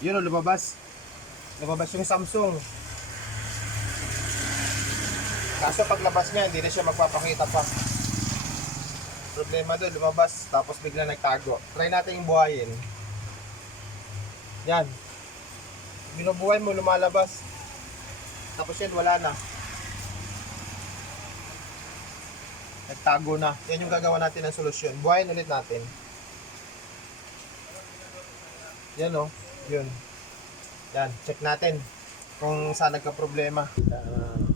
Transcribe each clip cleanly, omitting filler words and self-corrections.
Yun o, lumabas. Lumabas yung Samsung. Kaso paglabas niya, hindi na siya magpapakita pa. Problema doon, lumabas, tapos bigla nagtago. Try natin yung buhayin. Yan. Binubuhay mo, lumalabas. Tapos yan, wala na. Nagtago na. Yan yung gagawa natin ng solusyon. Buhayin ulit natin. Yan o. Yun. Yan. Check natin kung saan nagka-problema.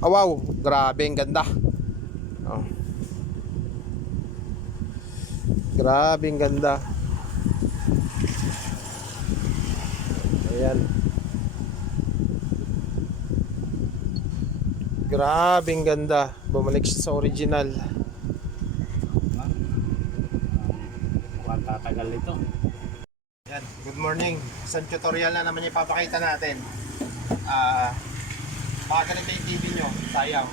Oh, wow. Grabe, ang ganda. Oh. Grabe, ang ganda. Ayan. Grabe, ang ganda. Bumalik siya sa original. Mukhang tatagal ito. Yan. Good morning. Isang tutorial na naman yung ipapakita natin. Baka ganito yung TV nyo. Sayang.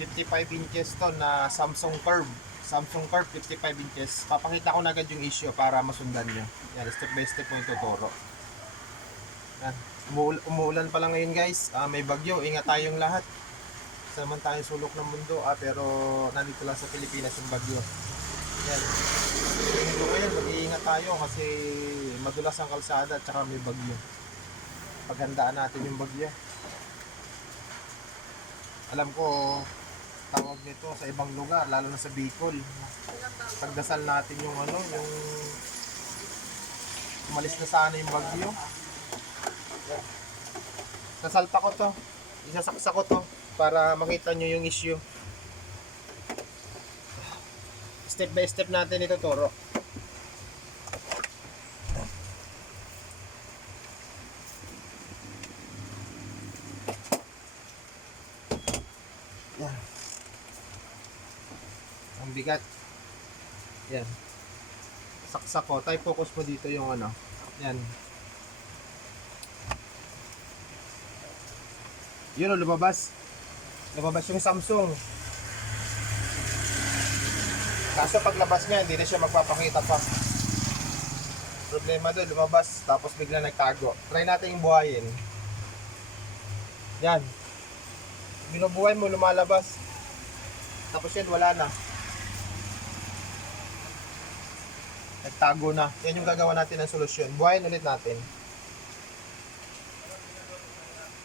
55 inches to na Samsung Curve. Samsung Curve 55 inches. Papakita ko na agad yung issue para masundan nyo. Yan, step by step mo yung tuturo. Yan. Umuulan pa lang ngayon guys. May bagyo. Ingat tayong lahat. Isa naman tayong sulok ng mundo. Pero nandito lang sa Pilipinas yung bagyo. Yan. So ngayon, mag-iingat tayo kasi madulas ang kalsada at saka may bagyo. Paghandaan natin yung bagyo. Alam ko, tawag nito sa ibang lugar, lalo na sa Bicol. Pagdasal natin yung yung umalis na sana yung bagyo. Sasalpa ko to. Isasaksa ko to para makita nyo yung issue. Step by step natin ito turo. Yan. Ang bigat. Yan. Saksak ko. Tayo focus mo dito yung Yan. Yun o, lumabas. Lumabas yung Samsung. Kaso paglabas niya, hindi na siya magpapakita pa. Problema doon, lumabas, tapos bigla nagtago. Try natin yung buhayin. Yan. Binubuhay mo, lumalabas. Tapos yan, wala na. Nagtago na. Yan yung gagawa natin ng solusyon. Buhayin ulit natin.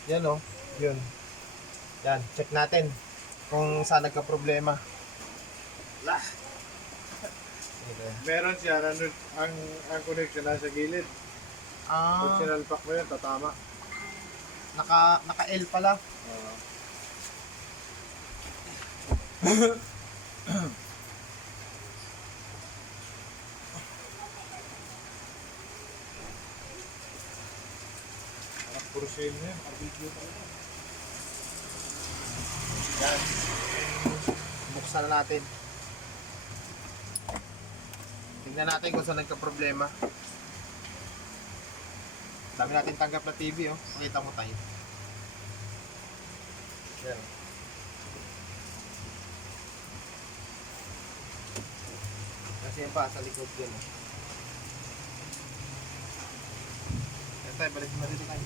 Yan o. Yun. Yan. Check natin kung saan nagka-problema. Meron siya, ang connection nasa gilid. Pag sinalpak mo yun, tatama. Naka-L pala. Parang puro shame na yun. Yan. Buksan na natin. Tingnan natin kung saan nagka-problema. Dami natin tanggap na TV, oh. Pakita mo tayo. Yan. Kasi yan pa, sa likod din, oh. Yan tayo, balik mo dito tayo.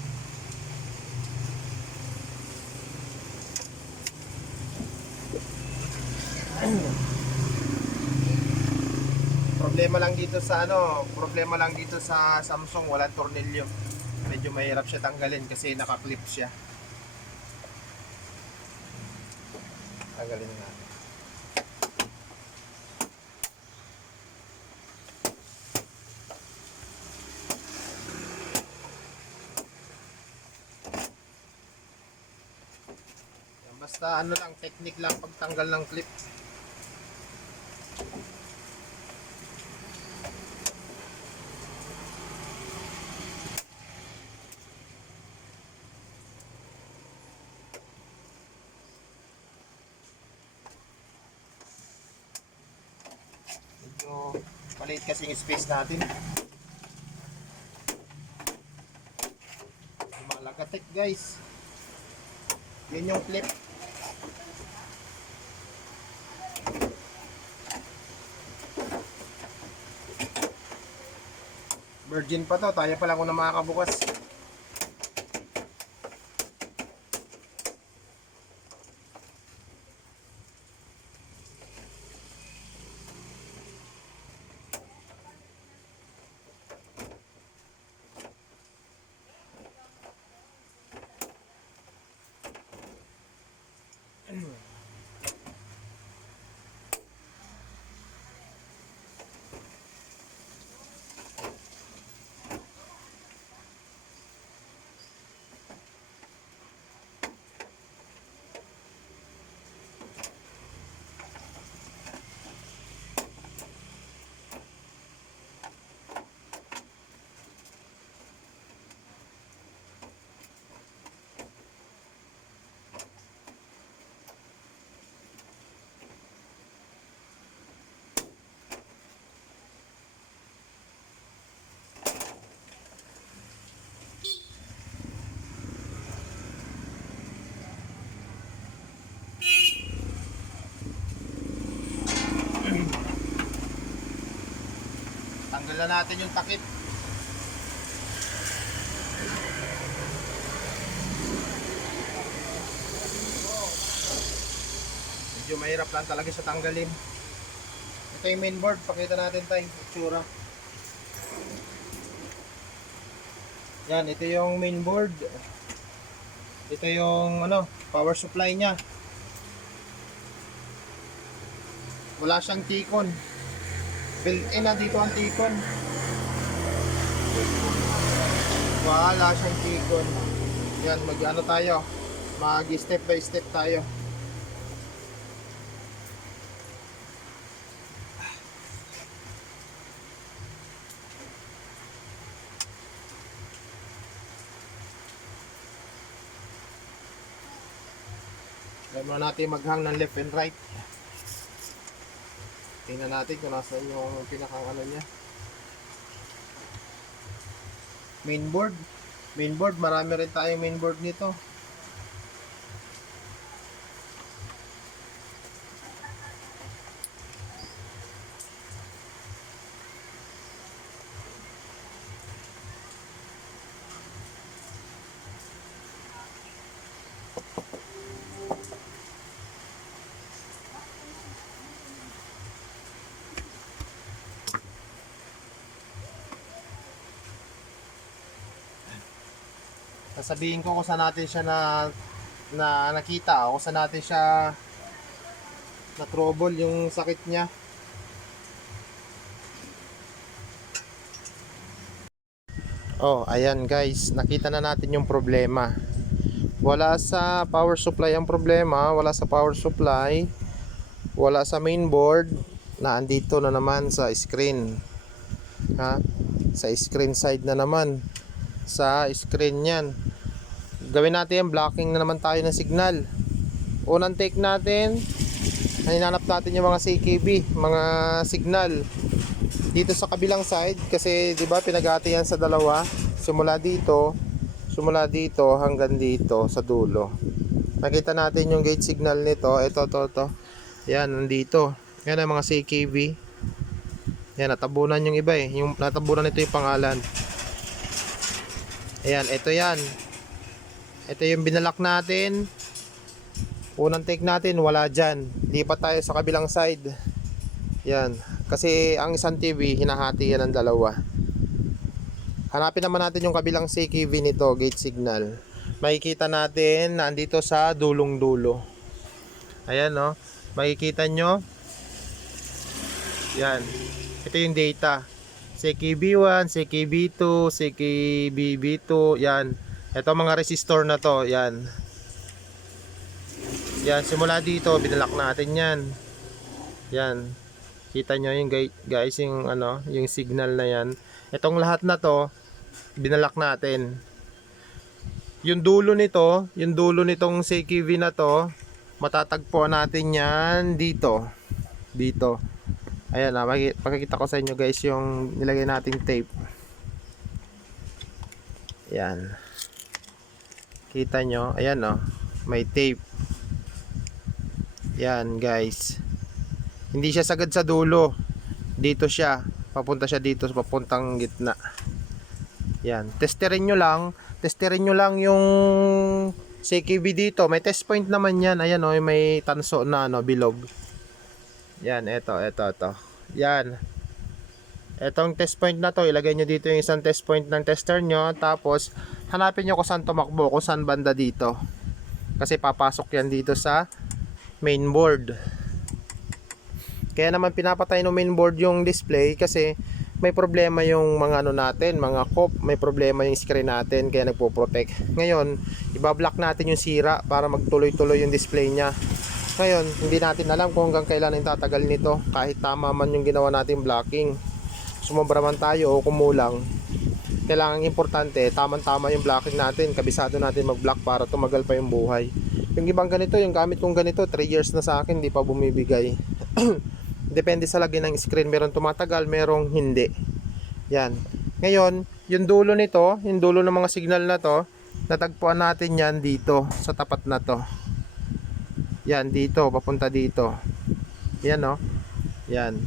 Problema lang dito sa Samsung, walang tornilyo. Medyo mahirap siya tanggalin kasi naka-clip siya. Tanggalin na natin. Basta lang, technique lang pagtanggal ng clip. Medyo maliit kasi yung space natin. Malagatik guys. Yun yung clip. Virgin pa to, tayo pa lang kung na makakabukas. Tanggalan natin yung takip. Medyo mahirap lang talaga siya tanggalin. Ito yung mainboard, pakita natin tayo itsura. Yan, ito yung mainboard. Ito yung power supply niya. Wala siyang tikon. Built-in na dito ang tikon. Wala siyang tikon. Yan, tayo. Mag step by step tayo. Try muna natin maghang ng left and right. Tingnan natin kung nasan yung pinakang niya. Mainboard. Mainboard, marami rin tayong mainboard nito. Sasabihin ko kung saan natin siya nakita, kung saan natin siya na trouble yung sakit niya. Oh, ayan guys, nakita na natin yung problema. Wala sa power supply ang problema, wala sa power supply, wala sa mainboard, na andito na naman sa screen. Ha? Sa screen side na naman. Sa screen yan. Gawin natin yung blocking na naman tayo ng signal. Unang take natin, hinanap natin yung mga CKB, mga signal dito sa kabilang side, kasi 'di ba pinagati yan sa dalawa, simula dito hanggang dito sa dulo. Nakita natin yung gate signal nito, ito. Yan, nandito. Yan ang mga CKB. Yan, natabunan yung iba eh. Yung natabunan nito yung pangalan. Ayan, ito yan. Ito yung binalak natin. Unang take natin, wala dyan. Lipat tayo sa kabilang side. Yan. Kasi ang isang TV, hinahati yan ng dalawa. Hanapin naman natin yung kabilang CKV nito, gate signal. Makikita natin na andito sa dulong-dulo. Ayan, no? Makikita nyo. Yan. Ito yung data. CKB1, CKB2, CKBB2, yan. Ito mga resistor na to, yan. Yan, simula dito, binalak natin yan. Yan. Kita nyo yung guys, yung yung signal na yan. Itong lahat na to, binalak natin. Yung dulo nitong CKV na to, matatagpuan natin yan dito. Dito. Ayan, pakikita ko sa inyo guys yung nilagay nating tape. Ayan. Kita nyo, ayan may tape. Ayan guys. Hindi siya sagad sa dulo. Dito siya. Papunta siya dito, papuntang gitna. Yan, testerin nyo lang yung CKB dito. May test point naman yan. Ayan o, may tanso na ano, bilog. Yan, eto. Yan. Etong test point na to, ilagay nyo dito yung isang test point ng tester nyo. Tapos, hanapin nyo kung saan tumakbo, kung saan banda dito. Kasi papasok yan dito sa mainboard. Kaya naman pinapatay no mainboard yung display kasi may problema yung mga ano natin, mga COP, may problema yung screen natin kaya nagpo-protect. Ngayon, ibablock natin yung sira para magtuloy-tuloy yung display niya. Ngayon, hindi natin alam kung hanggang kailan yung tatagal nito kahit tama man yung ginawa nating blocking. Sumobra man tayo o kumulang. Kailangan importante, tamang-tama yung blocking natin, kabisado natin mag-block para tumagal pa yung buhay. Yung ibang ganito, yung gamit kong ganito, 3 years na sa akin, di pa bumibigay. Depende sa lagi ng screen, meron tumatagal, merong hindi. Yan. Ngayon, yung dulo nito, yung dulo ng mga signal na to, natagpuan natin yan dito, sa tapat na to. Yan, dito, papunta dito. Yan, no? Yan.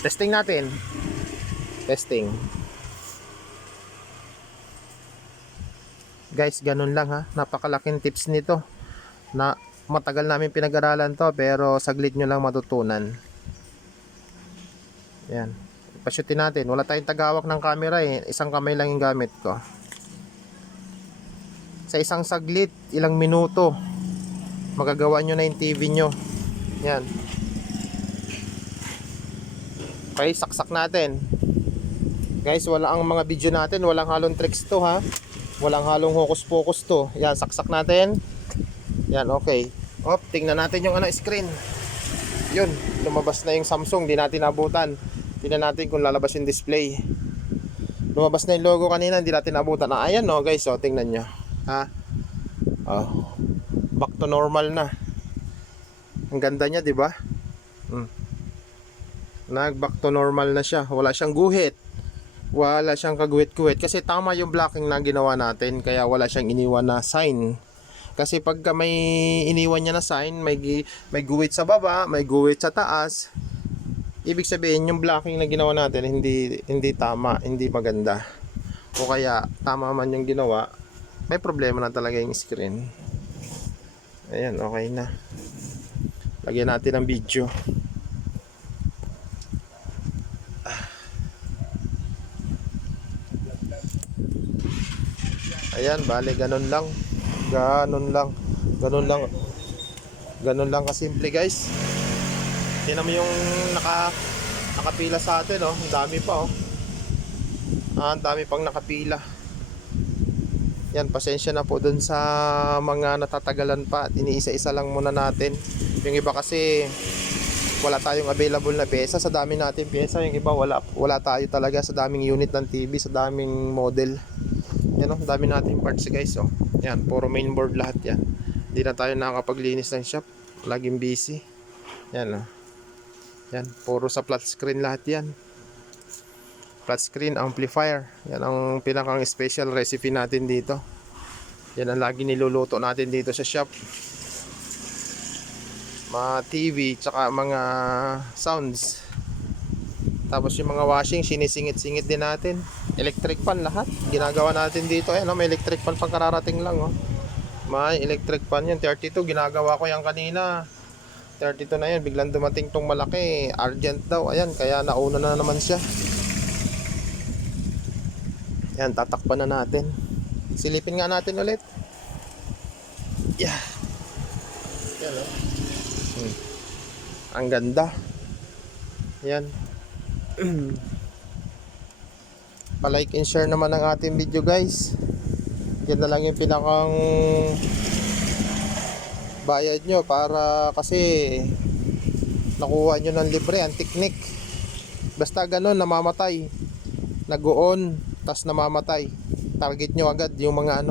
Testing natin. Testing. Guys, ganun lang ha. Napakalaking tips nito. Na matagal namin pinag-aralan to pero saglit nyo lang matutunan. Yan. Ipashutin natin. Wala tayong tagawak ng camera eh. Isang kamay lang yung gamit ko. Sa isang saglit, ilang minuto, magagawa nyo na yung TV nyo. Yan. Okay, saksak natin. Guys, wala ang mga video natin. Walang halong tricks to ha. Walang halong hokus-pokus to. Yan, saksak natin. Yan, okay. Tingnan natin yung screen. Yun, lumabas na yung Samsung. Di natin nabutan. Tingnan natin kung lalabas yung display. Lumabas na yung logo kanina. Di natin nabutan. Ayan no guys, tingnan nyo. Ha? Back to normal na. Ang ganda niya, di ba? Nag-back to normal na siya. Wala siyang guhit. Wala siyang kaguhit-guhit. Kasi tama yung blocking na ginawa natin. Kaya wala siyang iniwan na sign. Kasi pagka may iniwan niya na sign, may guhit sa baba, may guhit sa taas, ibig sabihin yung blocking na ginawa natin hindi tama, hindi maganda. O kaya tama man yung ginawa, may problema na talaga yung screen. Ayan, okay na. Lagyan natin ng video. Ayan, bale ganun lang. Ganun lang kasimple guys. Tingnan mo yung nakapila sa atin oh. Ang dami pa oh. Ang dami pang nakapila. Yan, pasensya na po dun sa mga natatagalan pa at iniisa-isa lang muna natin. Yung iba kasi wala tayong available na pyesa. Sa dami natin pyesa, yung iba wala tayo talaga sa daming unit ng TV, sa daming model. Yan oh, dami natin parts guys oh. Yan, puro mainboard lahat yan. Hindi na tayo nakakapaglinis ng shop. Laging busy. Yan oh. Yan, puro sa flat screen lahat yan. Flat screen amplifier. Yan ang pinakang special recipe natin dito. Yan ang lagi niluluto natin dito sa shop. Mga TV, tsaka mga sounds. Tapos yung mga washing, sinisingit-singit din natin. Electric fan lahat. Ginagawa natin dito. Ayan, may electric fan pang kararating lang. Oh. May electric fan yan. 32, ginagawa ko yan kanina. 32 na yan. Biglang dumating tong malaki. Argent daw. Ayan, kaya nauna na naman siya. Ayan, tatakpan na natin. Silipin nga natin ulit. Yeah. Yan, oh. Ang ganda. Ayan. Pa-like and share naman ang ating video guys. Yan na lang yung pinakang bayad nyo para kasi nakuha nyo ng libre ang technique. Basta ganun, namamatay, nag-on, tas namamatay. Target nyo agad yung mga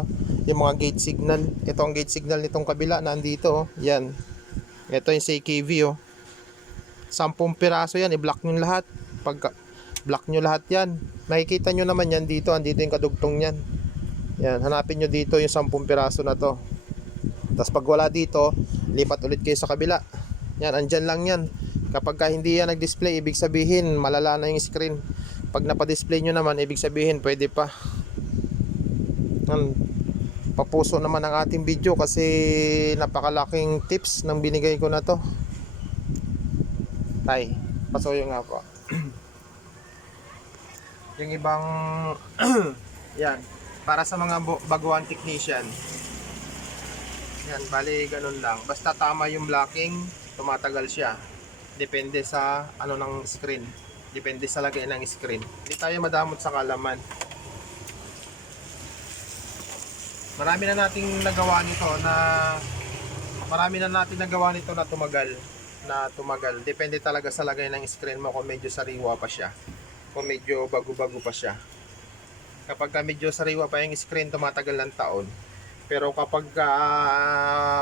yung mga gate signal. Ito ang gate signal nitong kabila, nandito oh. Yan. Ito yung CKV oh. 10 piraso yan, i-block nyo lahat. Pag block nyo lahat yan, nakikita nyo naman yan dito, andito yung kadugtong yan. Yan, hanapin nyo dito yung 10 piraso na to. Tapos pag wala dito, lipat ulit kayo sa kabila. Yan, andyan lang yan. Kapag hindi yan nag-display, ibig sabihin malala na yung screen. Pag napa-display nyo naman, ibig sabihin pwede pa. Papuso naman ang ating video kasi napakalaking tips ng binigay ko na to. Tay, pasuyo nga po. Yung ibang yan, para sa mga baguhan technician. Yan, bali ganun lang. Basta tama yung blocking, tumatagal siya. Depende sa ano ng screen. Depende sa lagay ng screen. Hindi tayo madamot sa kalaman. Marami na nating nagawa nito na tumagal. Depende talaga sa lagay ng screen mo kung medyo sariwa pa siya. Kung medyo bago-bago pa siya. Kapag medyo sariwa pa yung screen, tumatagal ng taon. Pero kapag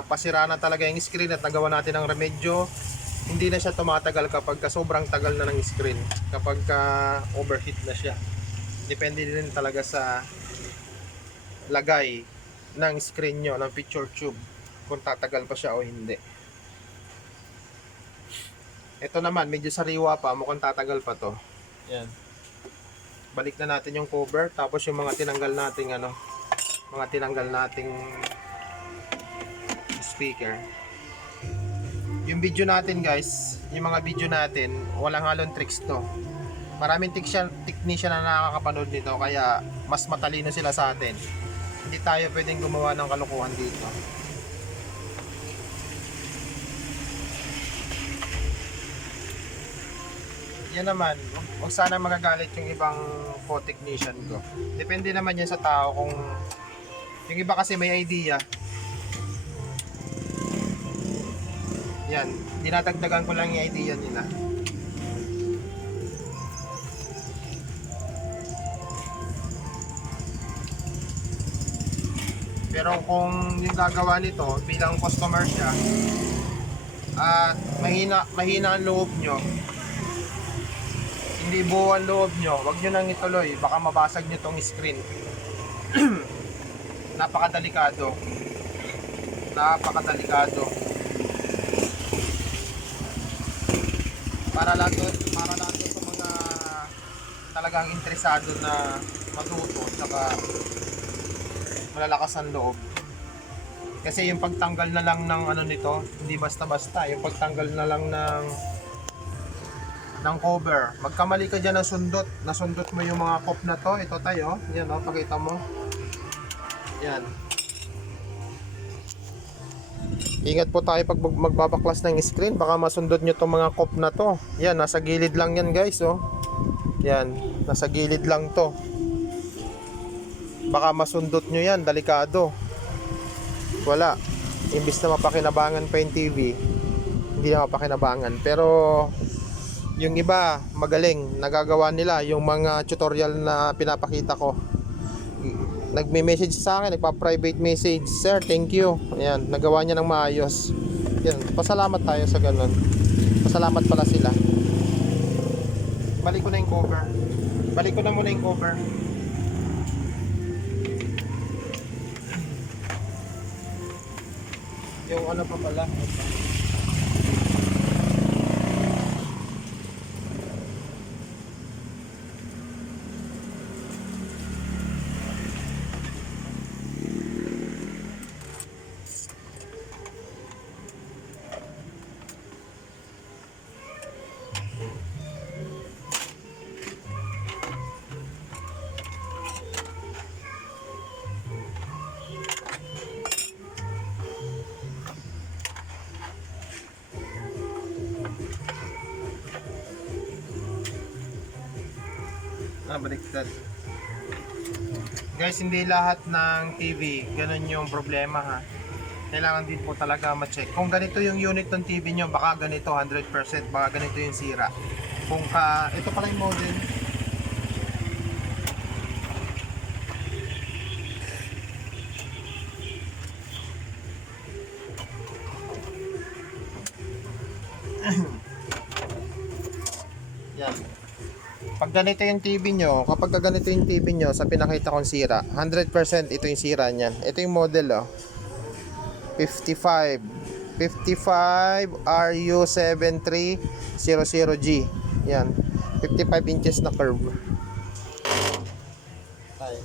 pasira na talaga yung screen at nagawa natin ng remedyo, hindi na siya tumatagal kapag sobrang tagal na ng screen. Kapag overheat na siya. Depende din talaga sa lagay ng screen nyo, ng picture tube, kung tatagal pa siya o hindi. Ito naman, medyo sariwa pa, mukhang tatagal pa to. Yan. Balik na natin yung cover, tapos yung mga tinanggal nating speaker. Yung video natin guys, yung mga video natin, walang halong tricks to. Maraming technician na nakakapanood nito, kaya mas matalino sila sa atin. Hindi tayo pwedeng gumawa ng kalokohan dito. Yan naman, huwag sana magagalit yung ibang co-technician ko. Depende naman yan sa tao kung yung iba kasi may idea. Yan, dinadagdagan ko lang yung idea nila. Pero kung yung gagawa nito bilang customer siya at mahina ang loob nyo, hindi buo ang loob nyo, wag nyo nang ituloy, baka mabasag nyo tong screen. Napakadelikado. Para lang to sa mga talagang interesado na matuto saka malalakas ang loob. Kasi yung pagtanggal na lang ng ano nito, hindi basta-basta. Yung pagtanggal na lang ng cover. Magkamali ka dyan ng sundot. Nasundot mo yung mga cup na to. Ito tayo. Yan o, pakita mo. Yan. Ingat po tayo pag magbabaklas ng screen. Baka masundot nyo tong mga cup na to. Yan, nasa gilid lang yan guys. Oh. Yan, nasa gilid lang to. Baka masundot nyo yan, delikado. Wala. Imbis na mapakinabangan pa yung TV, hindi na mapakinabangan. Pero yung iba magaling, nagagawa nila yung mga tutorial na pinapakita ko. Nagme-message sa akin, nagpa-private message, "Sir, thank you." Ayan, nagawa niya ng maayos. Yan, pasalamat tayo sa ganun. Pasalamat pala sila. Balik ko na yung cover. Balik ko na muna yung cover. Yung ano pa pala. Baliktad. Guys, hindi lahat ng TV ganun yung problema ha. Kailangan din po talaga ma-check. Kung ganito yung unit ng TV nyo, baka ganito 100%, baka ganito yung sira. Kung ito pala yung model. Yan. Pag ganito yung TV nyo, kapag ganito yung TV nyo sa pinakita kong sira, 100% ito yung sira niyan. Ito yung model 55 RU7300G. Yan. 55 inches na curve. tayo.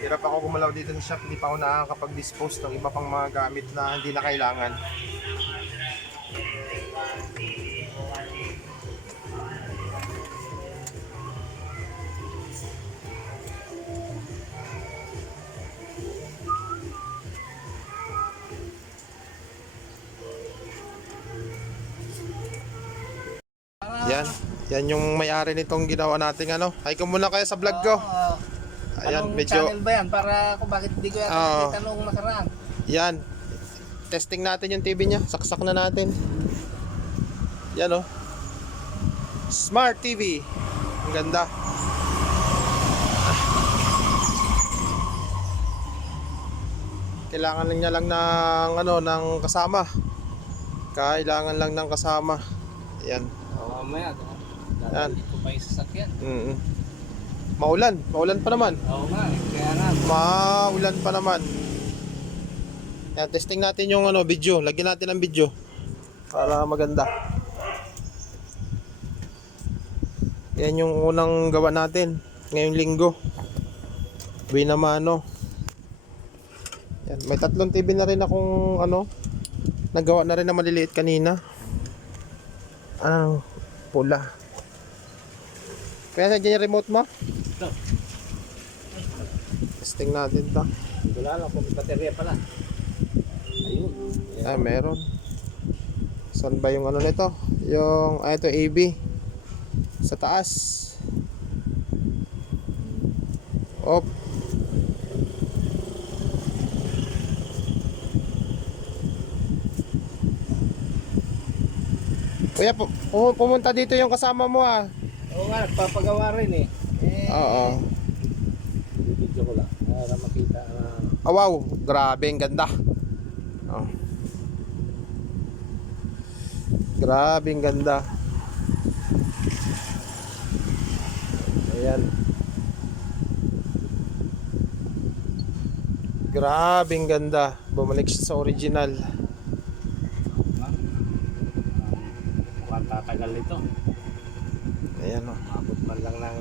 Hirap ako gumalaw dito sa shop, hindi pa ako nakakapag-dispose ng iba pang mga gamit na hindi na kailangan. Yan. Yan yung may-ari nitong ginawa nating ano. Hi ka muna kayo sa vlog ko. Ayan, Anong medyo channel ba yan? Para kung bakit hindi ko yata nakita nung nakaraan. yan. Testing natin yung TV niya. Saksak na natin. Yan oh. Smart TV. Ang ganda. Kailangan lang niya lang ng ano, ng kasama. Kailangan lang ng kasama. Yan. Mamaya, Yan. dito pa yung sasakyan. Maulan pa naman. Oo nga, kaya nga. Maulan pa naman. Yan, testing natin yung ano, video. Lagyan natin ng video para maganda. Yan yung unang gawa natin ngayong linggo. Binamano. Yan, may 3 TV na rin akong ano, nagawa na rin na maliliit kanina. Pula. Kaya sa remote mo? Ito. Testing natin to. Wala lang kung may baterya pala. Ayun. Ay, meron. Saan ba yung ano nito? Yung, ito AB. Sa taas. Op. Kuya, pumunta dito yung kasama mo ah. Oo nga, nagpapagawa rin eh. Oo. Video ko lang. Para makita na. Oh, wow, grabe, ang ganda. Oh. Grabe, ang ganda. Ayan. Grabe, ang ganda. Bumalik siya sa original. Mukhang tatagal ito. Ayan o. Abot man lang ng